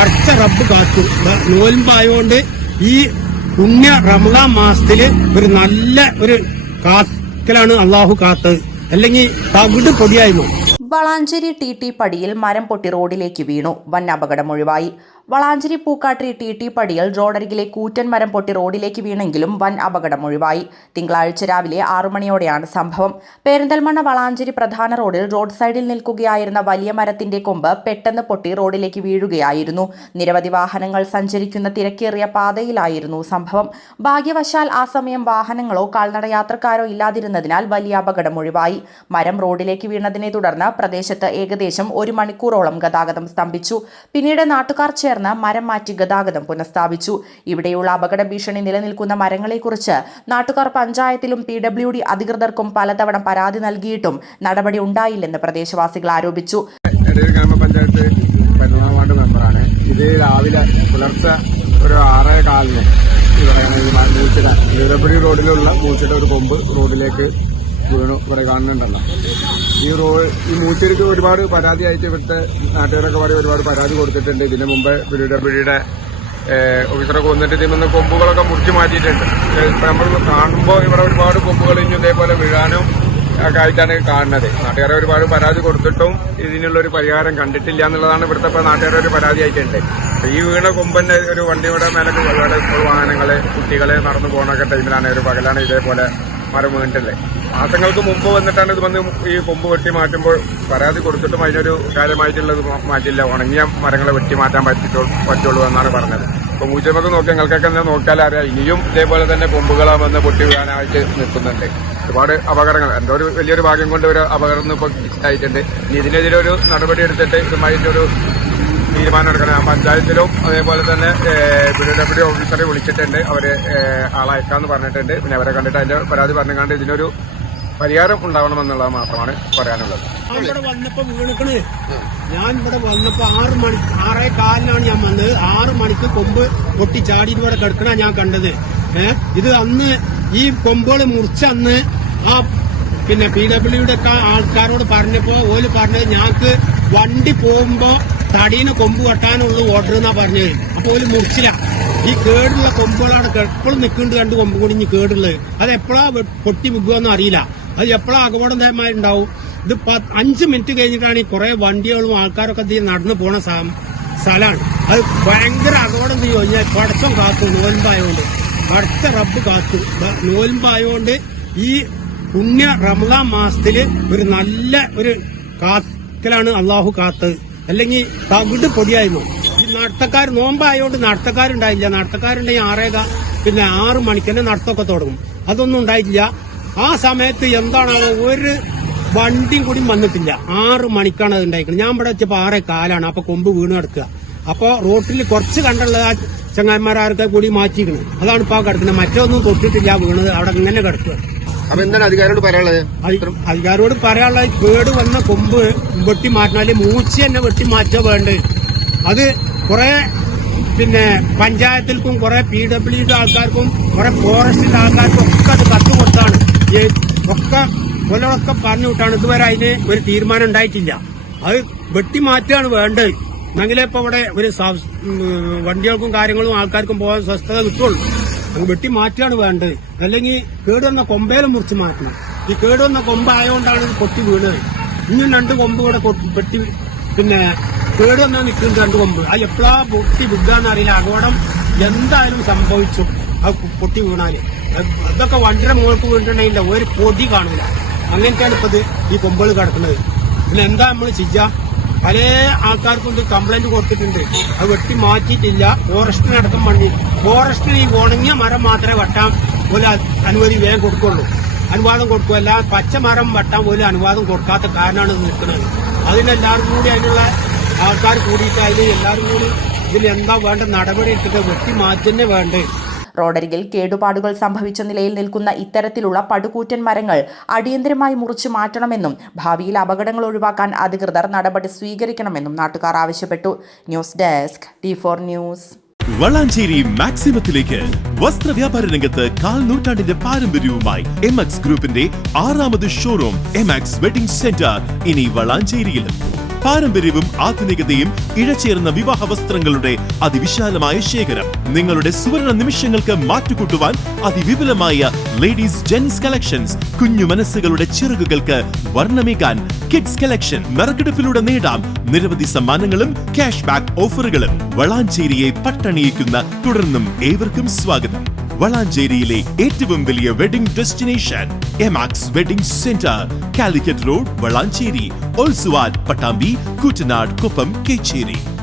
അടുത്ത റബ്ബ് കാത്തു. നോൽമ്പായോണ്ട് ഈ പുണ്യ റമദാൻ മാസത്തില് ഒരു നല്ല ഒരു കാക്കലാണ് അള്ളാഹു കാത്തത്. അല്ലെങ്കിൽ തവിട് പൊടിയായിരുന്നു. വളാഞ്ചേരി ടി പടിയിൽ മരം പൊട്ടി റോഡിലേക്ക് വീണു. വൻ അപകടം ഒഴിവായി. വളാഞ്ചേരി പൂക്കാട്ടിരി ടി പടിയിൽ റോഡരികിലെ കൂറ്റൻ മരം പൊട്ടി റോഡിലേക്ക് വീണെങ്കിലും വൻ അപകടം ഒഴിവായി. തിങ്കളാഴ്ച രാവിലെ 6 മണിയോടെയാണ് സംഭവം. പെരിന്തൽമണ്ണ വളാഞ്ചേരി പ്രധാന റോഡിൽ റോഡ് സൈഡിൽ നിൽക്കുകയായിരുന്ന വലിയ മരത്തിന്റെ കൊമ്പ് പെട്ടെന്ന് പൊട്ടി റോഡിലേക്ക് വീഴുകയായിരുന്നു. നിരവധി വാഹനങ്ങൾ സഞ്ചരിക്കുന്ന തിരക്കേറിയ പാതയിലായിരുന്നു സംഭവം. ഭാഗ്യവശാൽ ആ സമയം വാഹനങ്ങളോ കാൽനട യാത്രക്കാരോ ഇല്ലാതിരുന്നതിനാൽ വലിയ അപകടം ഒഴിവായി. മരം റോഡിലേക്ക് വീണതിനെ തുടർന്ന് പ്രദേശത്ത് ഏകദേശം 1 മണിക്കൂറോളം ഗതാഗതം സ്തംഭിച്ചു. പിന്നീട് നാട്ടുകാർ ചേർന്ന് മരം മാറ്റി ഗതാഗതം പുനഃസ്ഥാപിച്ചു. ഇവിടെയുള്ള അപകട ഭീഷണി നിലനിൽക്കുന്ന മരങ്ങളെക്കുറിച്ച് നാട്ടുകാർ പഞ്ചായത്തിലും PWD അധികൃതർക്കും പലതവണ പരാതി നൽകിയിട്ടും നടപടി ഉണ്ടായില്ലെന്ന് പ്രദേശവാസികൾ ആരോപിച്ചു. ഗ്രാമപഞ്ചായത്ത് 11 വാർഡ് മെമ്പറാണ്. ഇത് രാവിലെ പുലർച്ചെ ഒരു 6:15 ഇവിടെ റോഡിലുള്ള മൂച്ചയുടെ ഒരു കൊമ്പ് റോഡിലേക്ക് വീണു. ഇവിടെ കാണുന്നുണ്ടല്ലോ. ഈ മൂച്ചയ്ക്ക് ഒരുപാട് പരാതി അയച്ച് ഇവിടുത്തെ നാട്ടുകാരൊക്കെ പറയും ഒരുപാട് പരാതി കൊടുത്തിട്ടുണ്ട്. ഇതിനു മുമ്പ് PWD ഓഫീസറൊക്കെ വന്നിട്ട് ഇതിൽ നിന്ന് കൊമ്പുകളൊക്കെ മുറിച്ച് മാറ്റിയിട്ടുണ്ട്. ഇപ്പം നമ്മൾ കാണുമ്പോൾ ഇവിടെ ഒരുപാട് കൊമ്പുകൾ ഇനി ഇതേപോലെ വീഴാനും ഒക്കെ ആയിട്ടാണ് കാണുന്നത്. നാട്ടുകാരെ ഒരുപാട് പരാതി കൊടുത്തിട്ടും ഇതിനുള്ളൊരു പരിഹാരം കണ്ടിട്ടില്ല എന്നുള്ളതാണ് ഇവിടുത്തെ ഇപ്പോൾ നാട്ടുകാരെ ഒരു പരാതി ആയിട്ടുണ്ട്. ഈ വീണ കൊമ്പന്നെ ഒരു വണ്ടിയുടെ മേലൊക്കെ ഒരുപാട് സ്കൂൾ വാഹനങ്ങൾ കുട്ടികളെ നടന്നു പോകുന്നൊക്കെ ടൈമിലാണ് ഒരു പകലാണ് ഇതേപോലെ മരം വീണിട്ടില്ലേ. മാസങ്ങൾക്ക് മുമ്പ് വന്നിട്ടാണ് ഇത് വന്ന് ഈ കൊമ്പ് വെട്ടി മാറ്റുമ്പോൾ പരാതി കൊടുത്തിട്ടും അതിനൊരു കാര്യമായിട്ടുള്ളത് മാറ്റില്ല. ഉണങ്ങിയ മരങ്ങളെ വെട്ടി മാറ്റാൻ പറ്റുള്ളൂ എന്നാണ് പറഞ്ഞത്. ഇപ്പം മൂച്ചമൊക്കെ നോക്കി ഞങ്ങൾക്കൊക്കെ നോക്കിയാൽ അറിയാം ഇനിയും ഇതേപോലെ തന്നെ കൊമ്പുകളെ വന്ന് പൊട്ടി വീഴാനായിട്ട് നിൽക്കുന്നുണ്ട്. ഒരുപാട് അപകടങ്ങൾ എന്തോ ഒരു വലിയൊരു ഭാഗ്യം കൊണ്ട് ഒരു അപകടം ഇപ്പോൾ ആയിട്ടുണ്ട്. ഇനി ഇതിനെതിരെ ഒരു നടപടി എടുത്തിട്ട് ഇതുമായിട്ടൊരു തീരുമാനം എടുക്കണം. പഞ്ചായത്തിലും അതേപോലെ തന്നെ PWD ഓഫീസറെ വിളിച്ചിട്ടുണ്ട്. അവര് ആളയക്കാന്ന് പറഞ്ഞിട്ടുണ്ട്. പിന്നെ അവരെ കണ്ടിട്ട് അതിന്റെ പരാതി പറഞ്ഞുകൊണ്ട് ഇതിനൊരു പരിഹാരം ഉണ്ടാവണമെന്നുള്ളത് മാത്രമാണ് പറയാനുള്ളത്. ഇവിടെ വന്നപ്പോ വീണിക്കണ്. ഞാൻ ഇവിടെ വന്നപ്പോ 6:15 ഞാൻ വന്നത്. 6 മണിക്ക് കൊമ്പ് പൊട്ടി ചാടി ഇവിടെ കിടക്കണ ഞാൻ കണ്ടത്. ഇത് അന്ന് ഈ കൊമ്പുകൾ മുറിച്ച അന്ന് ആ പിന്നെ PWD ഒക്കെ ആൾക്കാരോട് പറഞ്ഞപ്പോ ഓല് പറഞ്ഞത് ഞങ്ങക്ക് വണ്ടി പോകുമ്പോ തടീനെ കൊമ്പ് വെട്ടാനുള്ള ഓർഡർ എന്നാ പറഞ്ഞത്. അപ്പൊ ഓല് മുറിച്ചില്ല. ഈ കേടുള്ള കൊമ്പുകളാണ് എപ്പോഴും നിൽക്കുന്നുണ്ട്. 2 കൊമ്പ് കൂടി ഇനി കേടുള്ളത്. അത് എപ്പോഴാ പൊട്ടി വിൽക്കുകയെന്നും അറിയില്ല. അത് എപ്പോഴാ അപകടമായിട്ടുണ്ടാവും. ഇത് 5 മിനിറ്റ് കഴിഞ്ഞിട്ടാണ് ഈ കുറെ വണ്ടികളും ആൾക്കാരൊക്കെ നടന്നു പോണ സ്ഥലമാണ്. അത് ഭയങ്കര അപകടം കഴിഞ്ഞാൽ പടക്കം കാത്തു. നോൽമ്പായോണ്ട് അടുത്ത റബ്ബ് കാത്തു. നോൽമ്പായോണ്ട് ഈ പുണ്യ റമദാൻ മാസത്തില് ഒരു നല്ല ഒരു കാക്കലാണ് അള്ളാഹു കാത്തത്. അല്ലെങ്കിൽ തവിട് പൊടിയായിരുന്നു. ഈ നടത്തക്കാർ നോമ്പായോണ്ട് നടത്തക്കാരുണ്ടായില്ല. നടത്തക്കാരുണ്ടെങ്കിൽ 6 മണിക്ക് തന്നെ നടത്തമൊക്കെ തുടങ്ങും. അതൊന്നും ഉണ്ടായിട്ടില്ല. ആ സമയത്ത് എന്താണാവോ ഒരു വണ്ടിയും കൂടി വന്നിട്ടില്ല. 6 മണിക്കാണ് അത് ഉണ്ടായിരിക്കുന്നത്. ഞാൻ ഇവിടെ വെച്ചപ്പോ 6:15. അപ്പൊ കൊമ്പ് വീണ് കിടക്കുക. അപ്പൊ റോട്ടിൽ കുറച്ച് കണ്ടുള്ള ആ ചങ്ങാന്മാരൊക്കെ കൂടി മാറ്റിയിരിക്കണം. അതാണ് ഇപ്പൊ കിടക്കുന്നത്. മറ്റൊന്നും തൊട്ടിട്ടില്ല. വീണത് അവിടെ ഇങ്ങനെ കിടക്കുക. അപ്പൊ എന്താണ് അധികാരിയോട് പറയാനുള്ളത്? അധികാരിയോട് പറയാനുള്ളത് കേട് വന്ന കൊമ്പ് വെട്ടി മാറ്റണം. മൂച്ച തന്നെ വെട്ടി മാറ്റുക വേണ്ടത്. അത് കുറെ പിന്നെ പഞ്ചായത്തിൽക്കും കുറെ PWD ആൾക്കാർക്കും കുറെ ഫോറസ്റ്റിന്റെ ആൾക്കാർക്കും ഒക്കെ അത് കത്ത് കൊടുത്താണ്. ഒക്കെ കൊല്ലമൊക്കെ പറഞ്ഞു വിട്ടാണ്. ഇതുവരെ അതിന് ഒരു തീരുമാനം ഉണ്ടായിട്ടില്ല. അത് വെട്ടി മാറ്റുകയാണ് വേണ്ടത്. എന്നെങ്കിലേ ഇപ്പൊ ഇവിടെ ഒരു വണ്ടികൾക്കും കാര്യങ്ങളും ആൾക്കാർക്കും പോകാൻ സ്വസ്ഥത കിട്ടുള്ളൂ. അത് വെട്ടി മാറ്റുകയാണ് വേണ്ടത്. അല്ലെങ്കിൽ കേടുവന്ന കൊമ്പേലും മുറിച്ച് മാറ്റണം. ഈ കേടുവന്ന കൊമ്പായതുകൊണ്ടാണ് ഇത് പൊട്ടി വീണത്. ഇനിയും 2 കൊമ്പ് കൂടെ പൊട്ടി പിന്നെ കേടുവന്നാൽ നിൽക്കുന്നത് 2 കൊമ്പ്. അത് എപ്പോഴാ പൊട്ടി വിൽക്കാന്നറിയില്ല. അപകടം എന്തായാലും സംഭവിച്ചു. അത് പൊട്ടി വീണാല് അതൊക്കെ വണ്ടിയുടെ മുകൾക്ക് വീണിട്ടുണ്ടെങ്കില്ല ഒരു പൊടി കാണൂല. അങ്ങനത്തെയാണ് ഇപ്പത് ഈ കൊമ്പുകൾ കിടക്കുന്നത്. പിന്നെ എന്താ നമ്മൾ ചെയ്യാ? പല ആൾക്കാർക്കും ഇത് കംപ്ലൈന്റ് കൊടുത്തിട്ടുണ്ട്. അത് വെട്ടി മാറ്റിയിട്ടില്ല. ഫോറസ്റ്റിനടക്കം വണ്ടി ഫോറസ്റ്റിന് ഈ ഉണങ്ങിയ മരം മാത്രമേ വെട്ടാൻ പോലെ അനുമതി വേഗം കൊടുക്കുള്ളൂ. അനുവാദം കൊടുക്കുമല്ല. പച്ച മരം വെട്ടാൻ പോലും അനുവാദം കൊടുക്കാത്ത കാരണമാണ് ഇത് നിൽക്കുന്നത്. അതിനെല്ലാവരും കൂടി അതിനുള്ള ആൾക്കാർ കൂടിയിട്ട് അതിൽ എല്ലാവരും കൂടി ഇതിൽ എന്താ വേണ്ട നടപടി എടുത്തിട്ട് വെട്ടി മാറ്റന്നെ വേണ്ടേ. റോഡരികിൽ കേടുപാടുകൾ സംഭവിച്ച നിലയിൽ നിൽക്കുന്ന ഇത്തരത്തിലുള്ള പടുകൂറ്റൻ മരങ്ങൾ അടിയന്തരമായി മുറിച്ചു മാറ്റണമെന്നും ഭാവിയിൽ അപകടങ്ങൾ ഒഴിവാക്കാൻ അധികൃതർ നടപടി സ്വീകരിക്കണമെന്നും നാട്ടുകാർ ആവശ്യപ്പെട്ടു. News desk T4 news. Valanchery മാക്സിമത്തിലേക്ക് വസ്ത്രവ്യാപാര രംഗത്ത് 1/4 നൂറ്റാണ്ടിന്റെ പാരമ്പര്യവുമായി MX ഗ്രൂപ്പിന്റെ 6ാമത് ഷോറൂം MX വെഡിംഗ് സെന്റർ ഇനി വളാഞ്ചേരിയിലും. പാരമ്പര്യവും ആധുനികതയും ഇഴചേർന്ന വിവാഹ വസ്ത്രങ്ങളുടെ അതിവിശാലമായ ശേഖരം. നിങ്ങളുടെ സുവർണ നിമിഷങ്ങൾക്ക് മാറ്റുകൂട്ടുവാൻ അതിവിപുലമായ ലേഡീസ് ജെൻസ് കളക്ഷൻസ്. കുഞ്ഞു മനസ്സുകളുടെ ചിറകുകൾക്ക് വർണ്ണമേകാൻ കിഡ്സ് കളക്ഷൻ. നറുക്കെടുപ്പിലൂടെ നേടാം നിരവധി സമ്മാനങ്ങളും ക്യാഷ് ബാക്ക് ഓഫറുകളും. വളാഞ്ചേരിയെ പട്ടണിയിക്കുന്ന തുടർന്നും ഏവർക്കും സ്വാഗതം. വളാഞ്ചേരിയിലെ ഏറ്റവും വലിയ wedding destination Emax wedding centre, Calicut road, Valanchery. Also at Pattambi, Koottanad, Koppam, Kecheri.